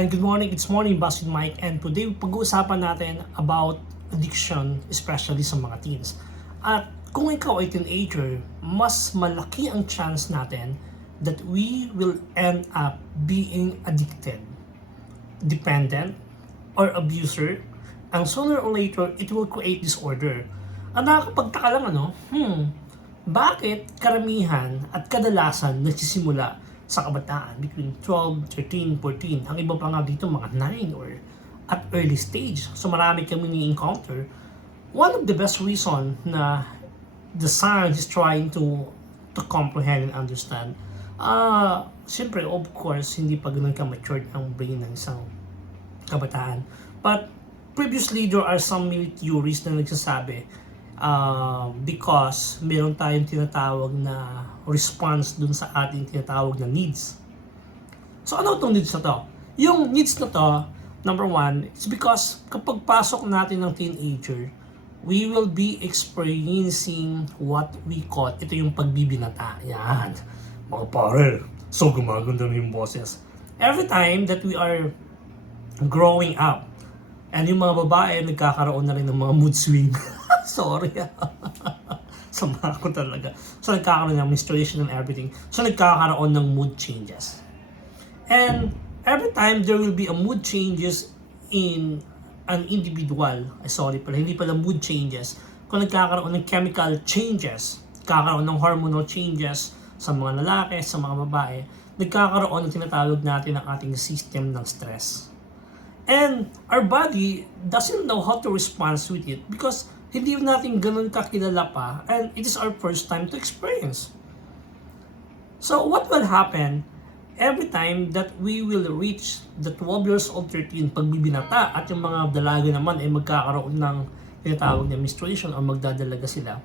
And good morning, it's morning Bakit Mike, and today pag-uusapan natin about addiction, especially sa mga teens. At kung ikaw ay teenager, mas malaki ang chance natin that we will end up being addicted, dependent, or abuser, and sooner or later, it will create disorder. Ang nakakapagtaka lang bakit karamihan at kadalasan nagsisimula sa kabataan between 12, 13, 14. Ang iba pa nga dito mga 9 or at early stage. So marami kami ni-encounter. One of the best reason na the science is trying to comprehend and understand. Siyempre, of course, hindi pa ganun ka-matured ang brain ng isang kabataan. But previously, there are some many theories na nagsasabi because meron tayong tinatawag na response dun sa ating tinatawag na needs. So ano itong needs na to? Yung needs na to, number one, it's because kapag pasok natin ng teenager, we will be experiencing what we call, ito yung pagbibinata. Yan. Mga pare, so gumaganda na yung boses. Every time that we are growing up, and yung mga babae, nagkakaroon na rin ng mga mood swing. Sorry. Sama ko talaga. So, nagkakaroon ng menstruation and everything. So, nagkakaroon ng mood changes. And every time there will be a mood changes in an individual, hindi pala mood changes. Kung nagkakaroon ng chemical changes, nagkakaroon ng hormonal changes sa mga lalaki, sa mga babae, nagkakaroon ng tinatawag natin ang ating system ng stress. And our body doesn't know how to respond with it because hindi natin ganun kakilala pa and it is our first time to experience. So what will happen every time that we will reach the 12 years old, 13, pagbibinata at yung mga dalaga naman ay magkakaroon ng tinatawag na menstruation o magdadalaga sila,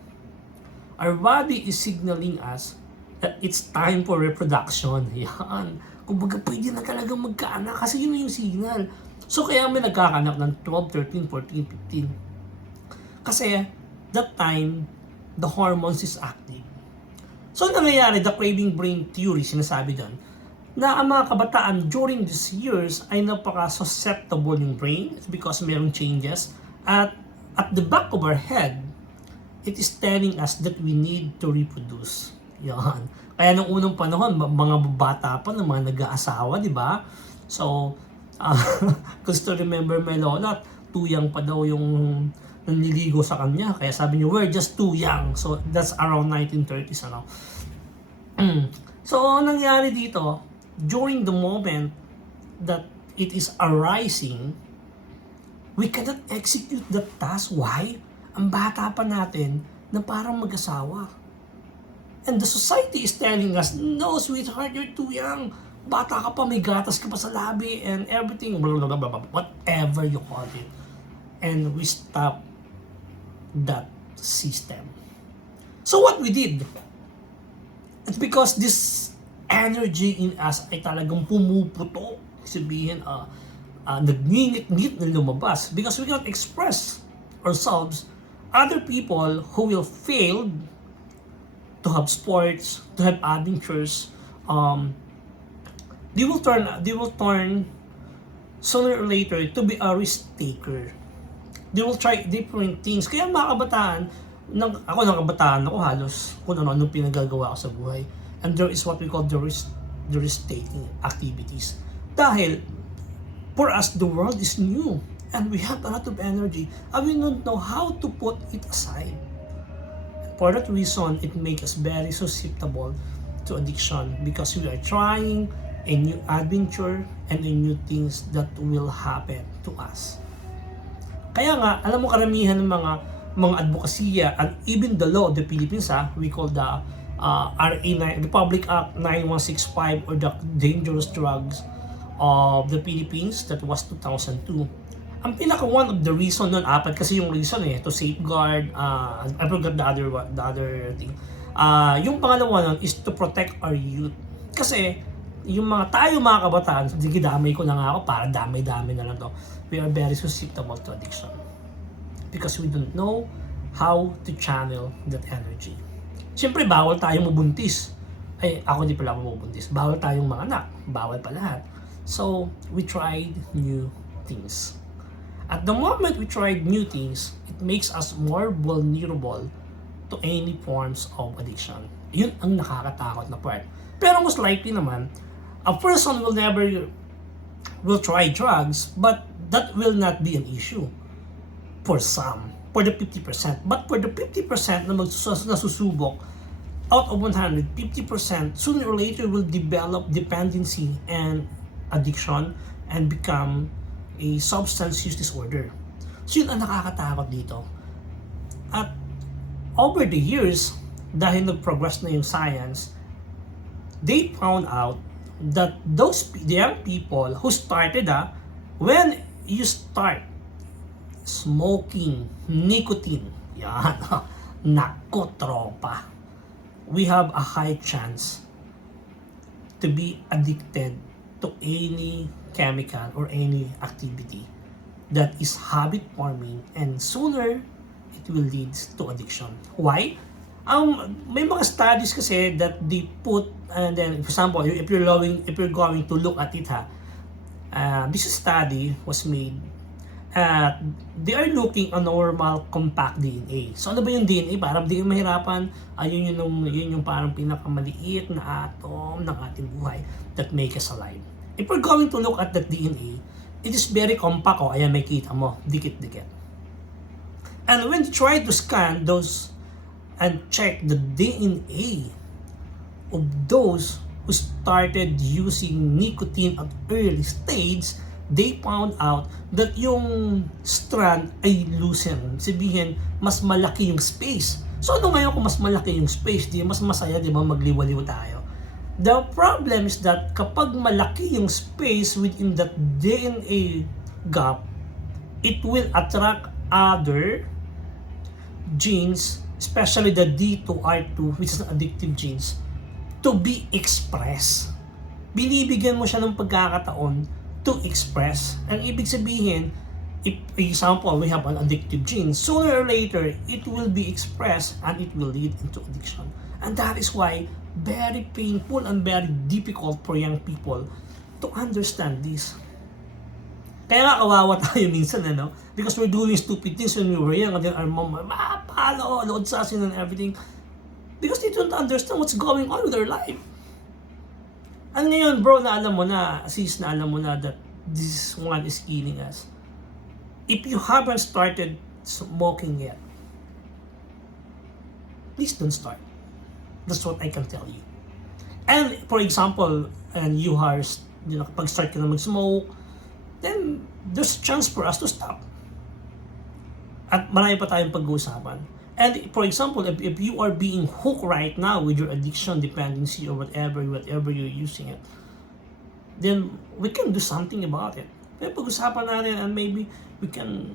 our body is signaling us that it's time for reproduction. Yan. Kumbaga pwede na talagang magkaanak kasi yun yung signal. So kaya may nagkakanak ng 12, 13, 14, 15. Kasi that time, the hormones is active. So nangyayari, the craving brain theory, sinasabi doon, na ang mga kabataan during these years ay napaka-susceptible yung brain because mayroong changes. At the back of our head, it is telling us that we need to reproduce. Yan. Kaya nung unang panahon, mga bata pa ng mga nag-aasawa, di ba? So, gusto remember my lola, too young pa daw yung nanliligo sa kanya. Kaya sabi niyo, we're just too young. So, that's around 1930s, ano. So, nangyari dito, during the moment that it is arising, we cannot execute that task. Why? Ang bata pa natin na parang mag-asawa. And the society is telling us, no, sweetheart, you're too young. Bata ka pa, may gatas ka pa sa labi and everything, whatever you call it. And we stop that system. So what we did, it's because this energy in us ay talagang pumuputo. Sabihin, nagngingit-ngit na lumabas because we cannot express ourselves. Other people who will fail to have sports, to have adventures, they will turn sooner or later to be a risk taker. They will try different things. Kaya mga kabataan, ako halos kung ano pinagagawa ko sa buhay. And there is what we call the risk taking activities. Dahil for us the world is new and we have a lot of energy and we don't know how to put it aside. For that reason, it makes us very susceptible to addiction because we are trying a new adventure and a new things that will happen to us. Kaya nga, alam mo karamihan ng mga advokasya and even the law of the Philippines, we call the Republic Act 9165 or the Dangerous Drugs of the Philippines, that was 2002. Ang one of the reason nun, apat kasi yung reason to safeguard, I forgot the other thing. Yung pangalawa nun is to protect our youth. Kasi yung mga kabataan, damay ko na nga ako para damay-damay na lang to. We are very susceptible to addiction because we don't know how to channel that energy. Siyempre, bawal tayong mabuntis. Ako di pala ako mabuntis. Bawal tayong mga anak. Bawal pa lahat. So we tried new things. At the moment we tried new things, it makes us more vulnerable to any forms of addiction. Yun ang nakakatakot na part. Pero most likely naman, a person will try drugs, but that will not be an issue for some, for the 50%. But for the 50% na nasusubok, out of 100, 50% sooner or later will develop dependency and addiction and become a substance use disorder. So yun ang nakakatakot dito. At over the years, dahil nag-progress na yung science, they found out that the young people who started, when you start smoking nicotine, yan, nako tropa, we have a high chance to be addicted to any chemical or any activity that is habit forming, and sooner it will lead to addiction. Why? May mga studies kasi that they put, and then for example, if you're going to look at it, this study was made, they are looking on normal compact DNA. So ano ba yung DNA? Parang di mahirapan, yun yung parang pinakamaliit na atom ng ating buhay that make us alive. If we're going to look at that DNA, it is very compact. Ayan, may kita mo, dikit-dikit. And when you try to scan those and check the DNA of those who started using nicotine at early stage, they found out that yung strand ay loosen. Sabihin, mas malaki yung space. So ano ngayon kung mas malaki yung space, di mas masaya, di ba, magliwaliw tayo? The problem is that kapag malaki yung space within that DNA gap, it will attract other genes, especially the D2R2, which is addictive genes, to be expressed. Binibigyan mo siya ng pagkakataon to express. Ang ibig sabihin, if example, we have an addictive gene, sooner or later, it will be expressed and it will lead into addiction. And that is why very painful and very difficult for young people to understand this. Kaya nga kawawa tayo minsan, because we're doing stupid things when we were young, and then our mom, palo, load sa asin and everything, because they don't understand what's going on with their life. And ngayon, bro, na alam mo na, sis, na alam mo na that this one is killing us. If you haven't started smoking yet, please don't start. That's what I can tell you. And for example, and you are, kapag start ka na mag-smoke, then there's a chance for us to stop. At marami pa tayong pag-uusapan. And for example, if you are being hooked right now with your addiction, dependency, or whatever you're using it, then we can do something about it. Pero pag-usapan natin, and maybe we can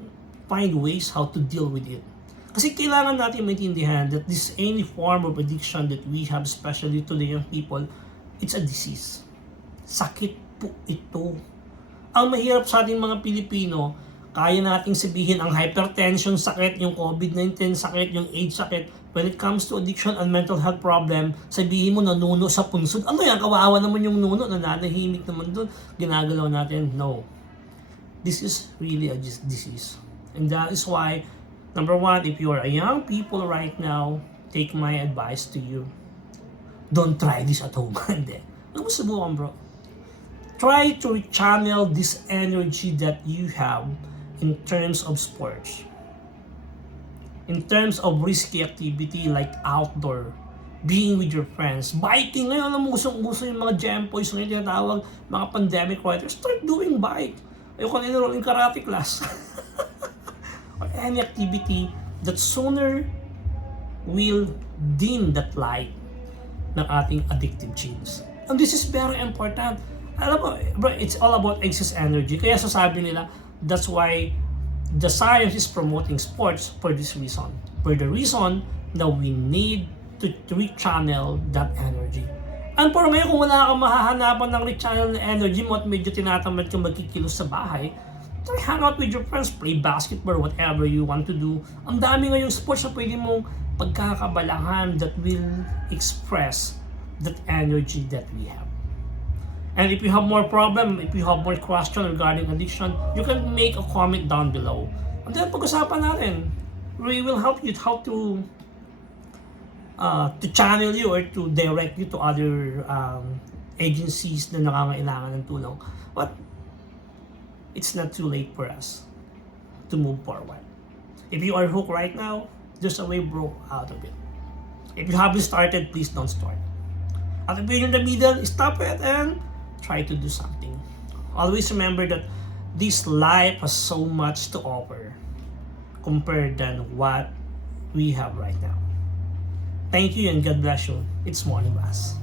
find ways how to deal with it. Kasi kailangan natin maintindihan that this any form of addiction that we have, especially to the young people, it's a disease. Sakit po ito. Ang mahirap sa ating mga Pilipino, kaya nating sabihin ang hypertension sakit, yung COVID-19 sakit, yung AIDS sakit. When it comes to addiction and mental health problem, sabihin mo nanuno sa punsod. Ano yan? Kawawa naman yung nuno, nananahimik naman doon. Ginagalaw natin. No. This is really a disease. And that is why, number one, if you are a young people right now, take my advice to you. Don't try this at home. Hindi. Ano mo subukan, bro? Try to channel this energy that you have in terms of sports. In terms of risky activity like outdoor, being with your friends, biking. Ngayon, alam mo, usong-uso yung mga gempoys na tinatawag, mga pandemic riders. Start doing bike. Ayoko na enroll in karate class. Or any activity that sooner will dim that light ng ating addictive genes. And this is very important. Alam mo, bro, it's all about excess energy. Kaya sasabi nila, that's why the science is promoting sports for this reason. For the reason that we need to rechannel that energy. And for ngayon, kung wala kang mahahanapan ng rechannel na energy mo at medyo tinatamad kang magkikilos sa bahay, try hang out with your friends, play basketball, whatever you want to do. Ang dami ngayong sports na pwede mong pagkakabalangan that will express that energy that we have. And if you have more problem, if you have more question regarding addiction, you can make a comment down below. And then pag-usapan natin. We will help you how to channel you or to direct you to other agencies na nangangailangan ng tulong. But it's not too late for us to move forward. If you are hooked right now, there's a way bro out of it. If you haven't started, please don't start. At if you're in the middle, stop it and try to do something. Always remember that this life has so much to offer compared than what we have right now. Thank you and God bless you. It's Morning Mass.